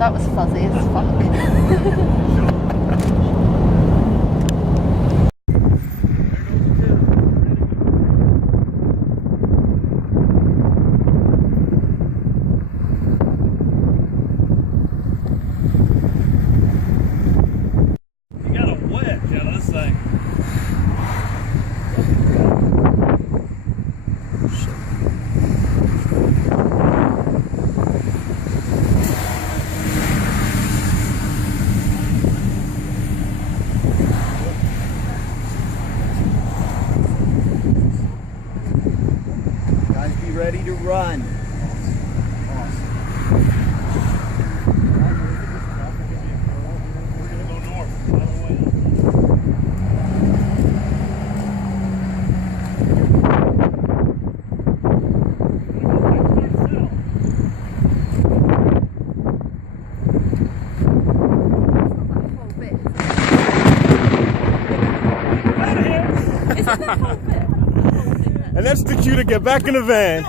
That was fuzzy as fuck. You got a wedge out of this thing. Guys, be ready to run. We're gonna go north, by the way. And that's the cue to get back in the van.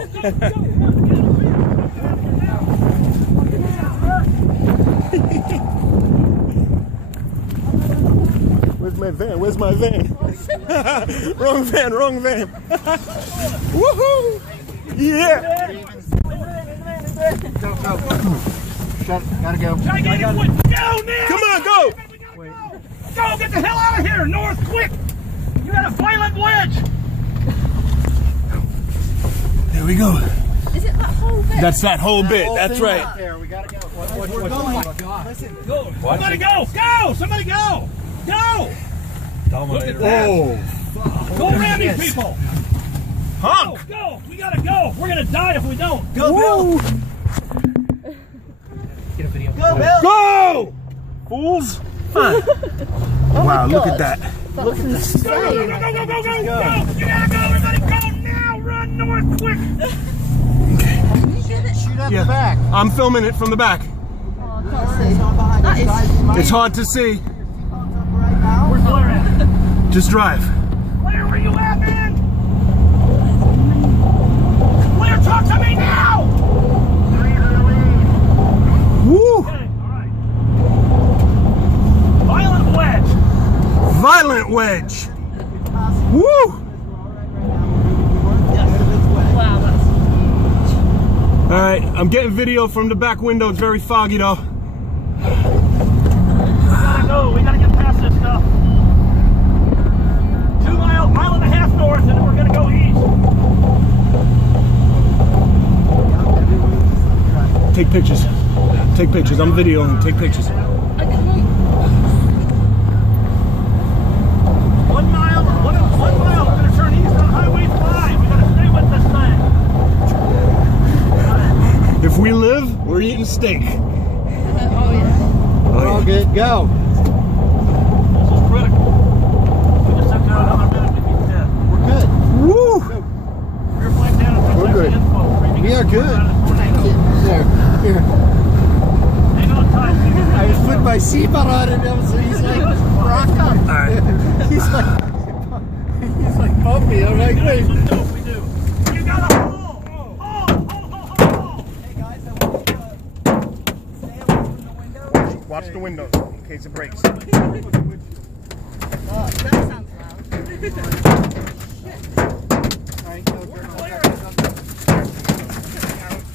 Where's my van? Where's my van? Wrong van, wrong van. Woohoo! Yeah! Go. Gotta go. Gigantic wood, go now! Come on, go! Go, get the hell out of here, north, quick! You got a violent wedge! There we go. Is it that whole bit? That's that whole bit. That's Thing right. There, we gotta go. We're going. Listen, Go! Somebody go! Go! Somebody go! Go! Look at that! Oh, Go around these people! honk! Go! We gotta go! We're gonna die if we don't! go, Bill. Get a video. Go, Bill. Go! Fools! Wow, look at that. Look at this. Go! Go! You gotta go! Everybody go now! Run north quick! Shoot at Yeah. the back. I'm filming it from the back. Oh, I can't see. That is. It's hard to see. Where's Blair at? Just drive. Blair, where you at, man? Blair, talk to me now! Woo! Okay, alright. Violent wedge! Violent wedge. Woo! Wow, that's. All right, I'm getting video from the back window. It's very foggy though. We gotta go. We gotta get past this stuff. 2 mile and a half north, and then we're gonna go east. Take pictures. Take pictures. I'm videoing. Take pictures. I can't. 1 mile. 1 mile. We're gonna turn east on Highway 5. We gotta stay with this thing. If we live, we're eating steak. Oh, yeah. We're all good. Go. This is critical. We just took another minute to be dead. We're good. Woo! We're flying down and We're good. info. We are good. There. Here. Hang on tight. I just put my seatbelt on and so he's like, rock up. All right. He's like bumpy. I'm like, wait. We do. You gotta hold. Hold. Hey guys, I want you to stay away from the window. Watch the windows in case it breaks. Oh, that sounds loud. Alright, go, turn on.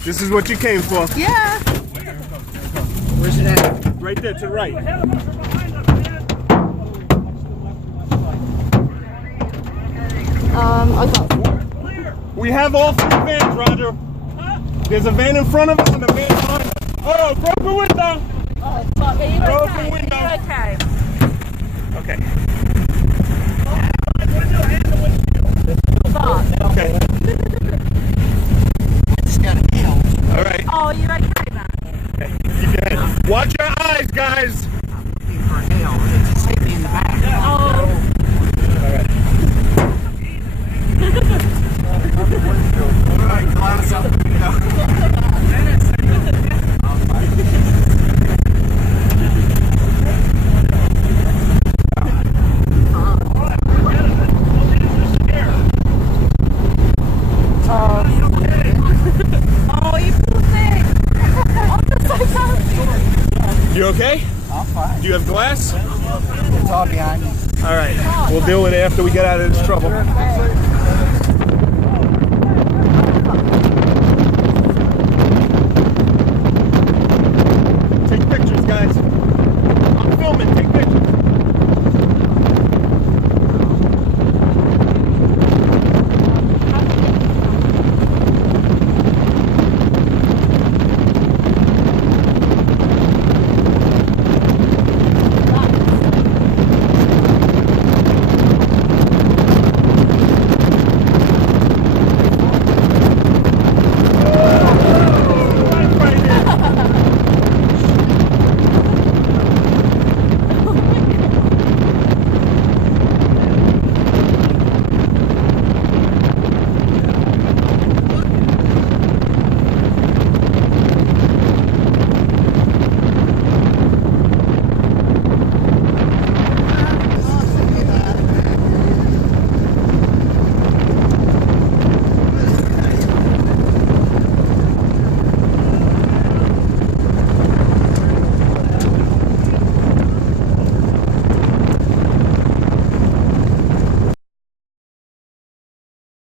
This is what you came for. Yeah. Where's it at? Right there to the right. Ahead of us or behind us, man. I got. Clear. We have all 3 vans, Roger. Huh? There's a van in front of us and a van behind us. Oh, broken window. Oh, fuck. Are you Broken okay? window. Are you okay? Okay. Window and the windshield. Fuck. Okay. Just got a hail. All right. Oh, are you okay, man? Keep your head. Watch your eyes, guys. Looking for a hail. It's just hit me in the back. Oh. All right. All right, glass up the window. Oh, you poor thing. I'm just so happy. have glass? It's all behind me. All right. We'll deal with it after we get out of this trouble.